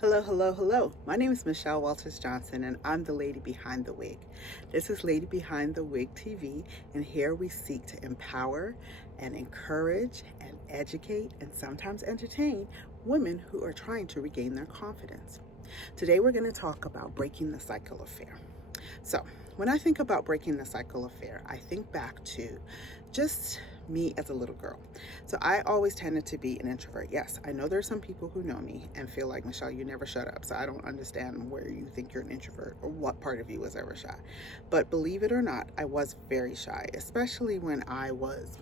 Hello, hello, hello. My name is Michelle Walters Johnson, and I'm the lady behind the wig. This is Lady Behind the Wig TV, and here we seek to empower and encourage and educate and sometimes entertain women who are trying to regain their confidence. Today, we're going to talk about breaking the cycle of fear. So, when I think about breaking the cycle of fear, I think back to just me as a little girl. So, I always tended to be an introvert. Yes, I know there are some people who know me and feel like, Michelle, you never shut up. So, I don't understand where you think you're an introvert or what part of you was ever shy. But believe it or not, I was very shy, especially when I was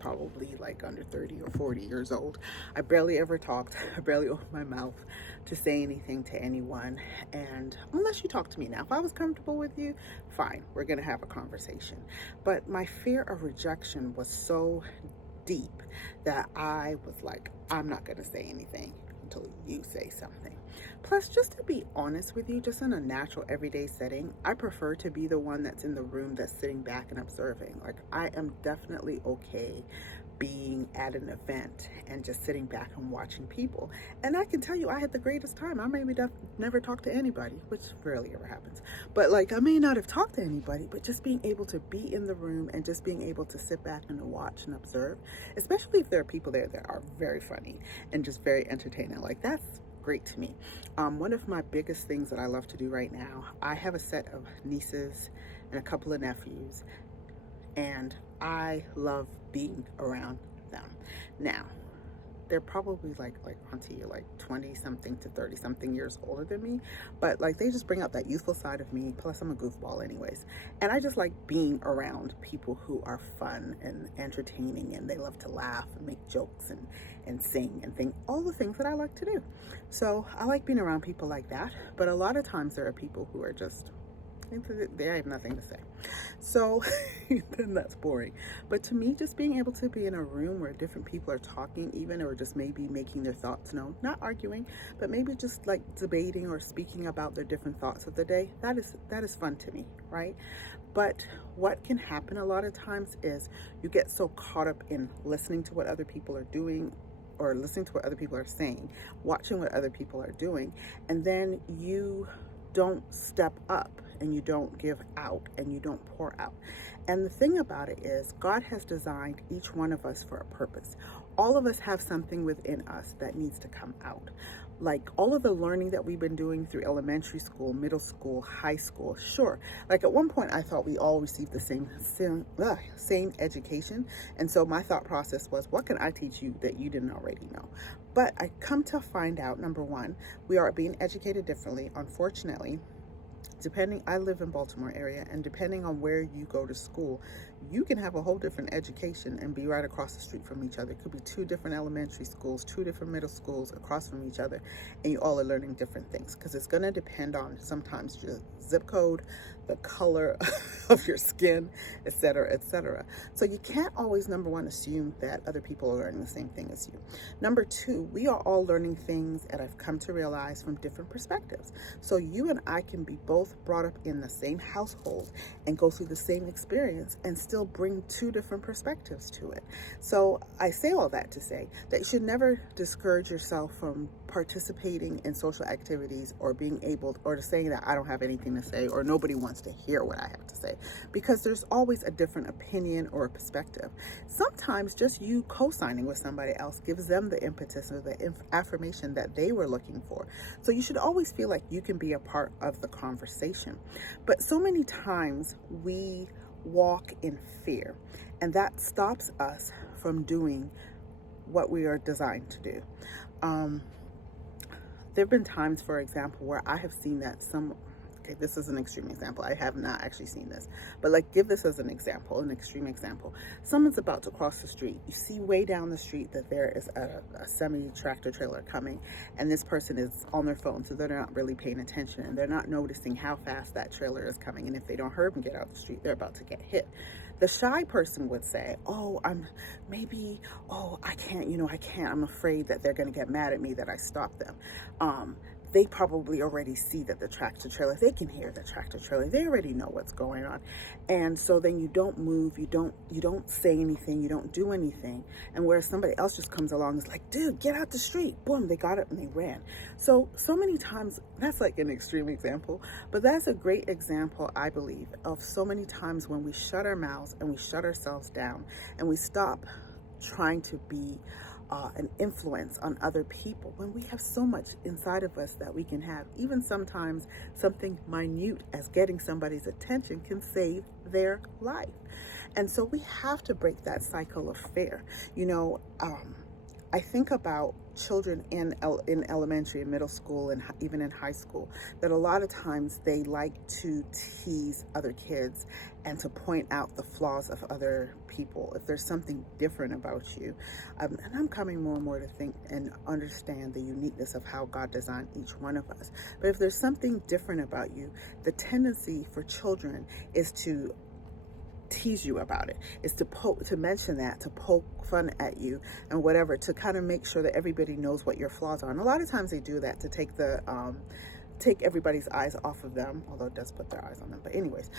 probably like under 30 or 40 years old. I barely ever talked. I barely opened my mouth to say anything to anyone. And unless you talk to me now, if I was comfortable with you, fine, we're going to have a conversation. But my fear of rejection was so deep that I was like, I'm not going to say anything until you say something. Plus, just to be honest with you, just in a natural everyday setting, I prefer to be the one that's in the room that's sitting back and observing. Like, I am definitely okay being at an event and just sitting back and watching people. And I can tell you, I had the greatest time. I maybe never talked to anybody, which rarely ever happens. But like, I may not have talked to anybody, but just being able to be in the room and just being able to sit back and watch and observe, especially if there are people there that are very funny and just very entertaining. Like, that's great to me. One of my biggest things that I love to do right now, I have a set of nieces and a couple of nephews, and I love being around them. Now, they're probably like auntie, you're like 20 something to 30 something years older than me, but like they just bring out that youthful side of me. Plus, I'm a goofball anyways, and I just like being around people who are fun and entertaining, and they love to laugh and make jokes and sing and think all the things that I like to do. So I like being around people like that. But a lot of times there are people who are just, they have nothing to say. So then that's boring. But to me, just being able to be in a room where different people are talking, even, or just maybe making their thoughts known, not arguing, but maybe just like debating or speaking about their different thoughts of the day, that is fun to me, right? But what can happen a lot of times is you get so caught up in listening to what other people are doing, or listening to what other people are saying, watching what other people are doing, and then you don't step up and you don't give out and you don't pour out. And the thing about it is, God has designed each one of us for a purpose. All of us have something within us that needs to come out. Like all of the learning that we've been doing through elementary school, middle school, high school, sure. Like at one point I thought we all received the same education. And so my thought process was, what can I teach you that you didn't already know? But I come to find out, number one, we are being educated differently, unfortunately. Depending, I live in Baltimore area, and depending on where you go to school, you can have a whole different education and be right across the street from each other. It could be two different elementary schools, two different middle schools across from each other, and you all are learning different things, because it's going to depend on sometimes your zip code, the color of your skin, etc., etc. So you can't always, number one, assume that other people are learning the same thing as you. Number two, we are all learning things, and I've come to realize, from different perspectives. So you and I can be both brought up in the same household and go through the same experience and still bring two different perspectives to it. So I say all that to say that you should never discourage yourself from participating in social activities, or being able, or to saying that I don't have anything to say, or nobody wants to hear what I have to say, because there's always a different opinion or a perspective. Sometimes just you co-signing with somebody else gives them the impetus or the affirmation that they were looking for. So you should always feel like you can be a part of the conversation. But so many times we walk in fear, and that stops us from doing what we are designed to do. There have been times, for example, where I have seen that this is an extreme example. I have not actually seen this, but like, give this as an example, an extreme example. Someone's about to cross the street. You see way down the street that there is a semi-tractor trailer coming, and this person is on their phone, so they're not really paying attention, and they're not noticing how fast that trailer is coming. And if they don't hurry and get out the street, they're about to get hit. The shy person would say, oh, I can't, I'm afraid that they're going to get mad at me that I stopped them. they probably already see that the tractor trailer, they can hear the tractor trailer, they already know what's going on. And so then you don't move, you don't say anything, you don't do anything. And whereas somebody else just comes along and is like, dude, get out the street, boom, they got up and they ran. So many times, that's like an extreme example, but that's a great example, I believe, of so many times when we shut our mouths and we shut ourselves down and we stop trying to be an influence on other people when we have so much inside of us that we can have. Even sometimes something minute as getting somebody's attention can save their life. And so we have to break that cycle of fear. I think about children in elementary and middle school and even in high school, that a lot of times they like to tease other kids and to point out the flaws of other people. If there's something different about you, and I'm coming more and more to think and understand the uniqueness of how God designed each one of us. But if there's something different about you, the tendency for children is to tease you about it, is to mention that, to poke fun at you and whatever, to kind of make sure that everybody knows what your flaws are. And a lot of times they do that to take everybody's eyes off of them, although it does put their eyes on them. But anyways,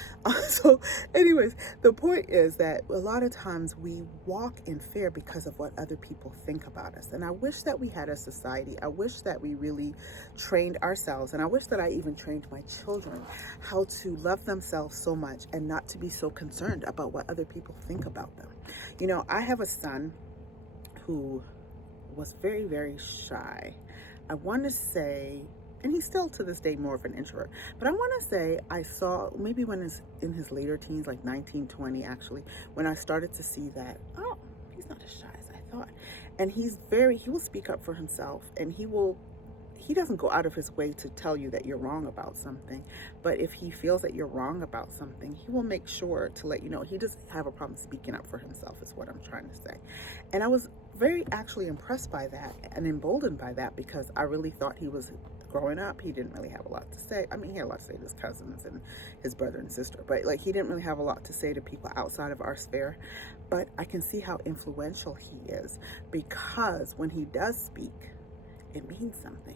the point is that a lot of times we walk in fear because of what other people think about us. And I wish that we had a society, I wish that we really trained ourselves, and I wish that I even trained my children how to love themselves so much and not to be so concerned about what other people think about them. I have a son who was very, very shy. I want to say, and he's still to this day more of an introvert, but I want to say I saw maybe when he's in his later teens, like 19, 20 actually, when I started to see that, oh, he's not as shy as I thought. And he will speak up for himself, and he doesn't go out of his way to tell you that you're wrong about something. But if he feels that you're wrong about something, he will make sure to let you know. He doesn't have a problem speaking up for himself, is what I'm trying to say. And I was very actually impressed by that and emboldened by that, because I really thought he was growing up. He didn't really have a lot to say. I mean, he had a lot to say to his cousins and his brother and sister, but like he didn't really have a lot to say to people outside of our sphere. But I can see how influential he is, because when he does speak, it means something.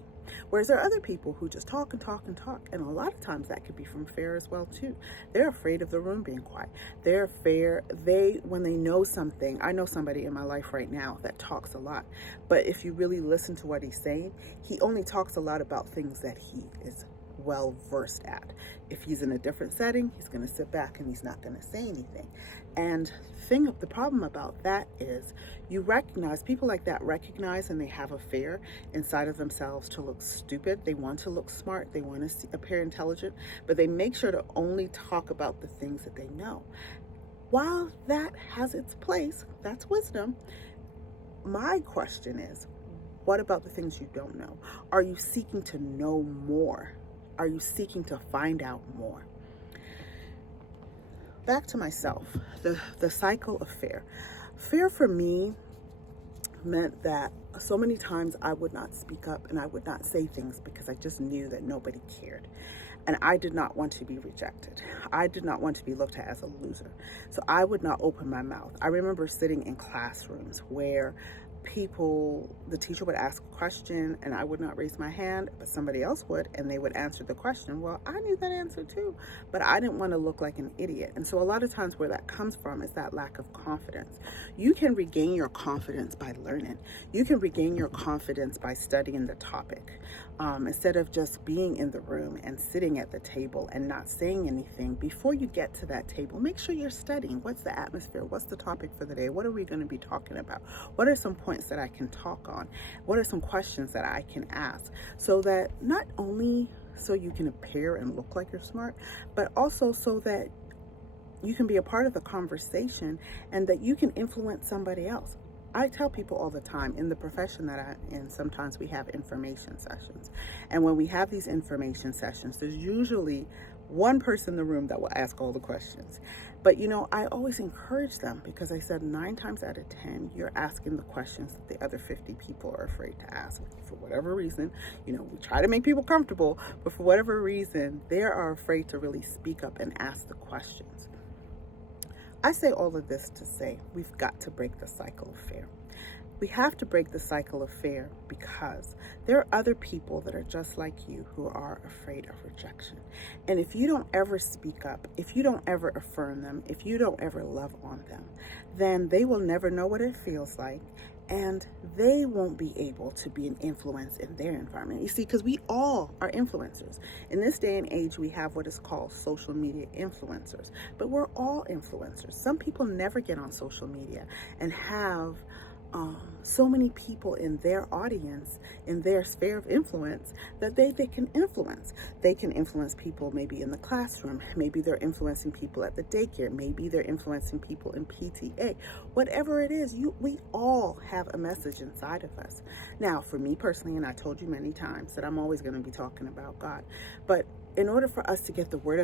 Whereas there are other people who just talk and talk and talk. And a lot of times that could be from fear as well too. They're afraid of the room being quiet. When they know something, I know somebody in my life right now that talks a lot. But if you really listen to what he's saying, he only talks a lot about things that he is well versed at. If he's in a different setting, he's going to sit back and he's not going to say anything. And the problem about that is people like that recognize, and they have a fear inside of themselves to look stupid. They want to look smart. They want to appear intelligent, but they make sure to only talk about the things that they know. While that has its place, that's wisdom. My question is, what about the things you don't know? Are you seeking to know more? Are you seeking to find out more? Back to myself, the cycle of fear. Fear for me meant that so many times I would not speak up and I would not say things because I just knew that nobody cared. And I did not want to be rejected. I did not want to be looked at as a loser. So I would not open my mouth. I remember sitting in classrooms where the teacher would ask a question and I would not raise my hand, but somebody else would, and they would answer the question. Well, I knew that answer too, but I didn't want to look like an idiot. And so a lot of times where that comes from is that lack of confidence. You can regain your confidence by learning. You can regain your confidence by studying the topic. Instead of just being in the room and sitting at the table and not saying anything, before you get to that table, make sure you're studying. What's the atmosphere? What's the topic for the day? What are we going to be talking about? What are some points that I can talk on? What are some questions that I can ask? So that not only so you can appear and look like you're smart, but also so that you can be a part of the conversation and that you can influence somebody else. I tell people all the time, in the profession that I'm in, sometimes we have information sessions. And when we have these information sessions, there's usually one person in the room that will ask all the questions. But I always encourage them, because I said 9 times out of 10, you're asking the questions that the other 50 people are afraid to ask. For whatever reason, we try to make people comfortable, but for whatever reason, they are afraid to really speak up and ask the questions. I say all of this to say we've got to break the cycle of fear. We have to break the cycle of fear because there are other people that are just like you who are afraid of rejection. And if you don't ever speak up, if you don't ever affirm them, if you don't ever love on them, then they will never know what it feels like, and they won't be able to be an influence in their environment. You see, because we all are influencers. In this day and age, we have what is called social media influencers, but we're all influencers. Some people never get on social media and have so many people in their audience, in their sphere of influence, that they can influence. They can influence people maybe in the classroom. Maybe they're influencing people at the daycare. Maybe they're influencing people in PTA. Whatever it is, we all have a message inside of us. Now, for me personally, and I told you many times that I'm always going to be talking about God, but in order for us to get the word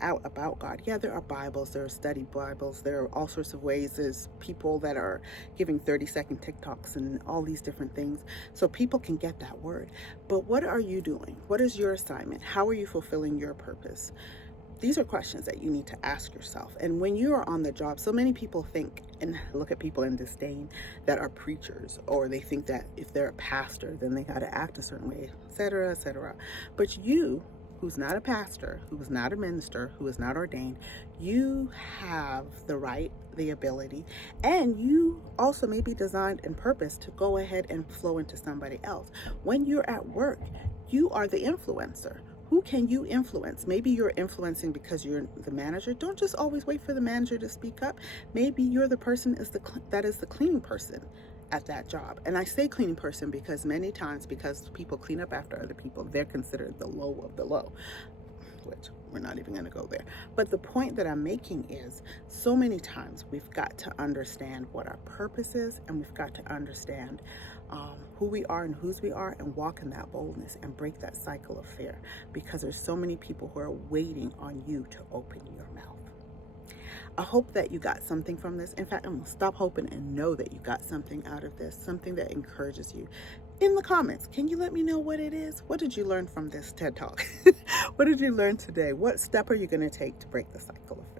out about God, yeah, there are Bibles, there are study Bibles, there are all sorts of ways. There's people that are giving 30-second TikToks and all these different things so people can get that word. But what are you doing? What is your assignment? How are you fulfilling your purpose? These are questions that you need to ask yourself. And when you are on the job, so many people think and look at people in disdain that are preachers, or they think that if they're a pastor, then they got to act a certain way, etc., etc. But you, who's not a pastor, who is not a minister, who is not ordained, you have the right, the ability, and you also may be designed and purposed to go ahead and flow into somebody else. When you're at work, you are the influencer. Who can you influence? Maybe you're influencing because you're the manager. Don't just always wait for the manager to speak up. Maybe you're the person that is the cleaning person at that job. And I say cleaning person because many times, because people clean up after other people, they're considered the low of the low, which we're not even going to go there. But the point that I'm making is, so many times we've got to understand what our purpose is, and we've got to understand who we are and whose we are, and walk in that boldness and break that cycle of fear, because there's so many people who are waiting on you to open your mouth. I hope that you got something from this. In fact, I'm going to stop hoping and know that you got something out of this, something that encourages you. In the comments, can you let me know what it is? What did you learn from this TED Talk? What did you learn today? What step are you going to take to break the cycle of fear?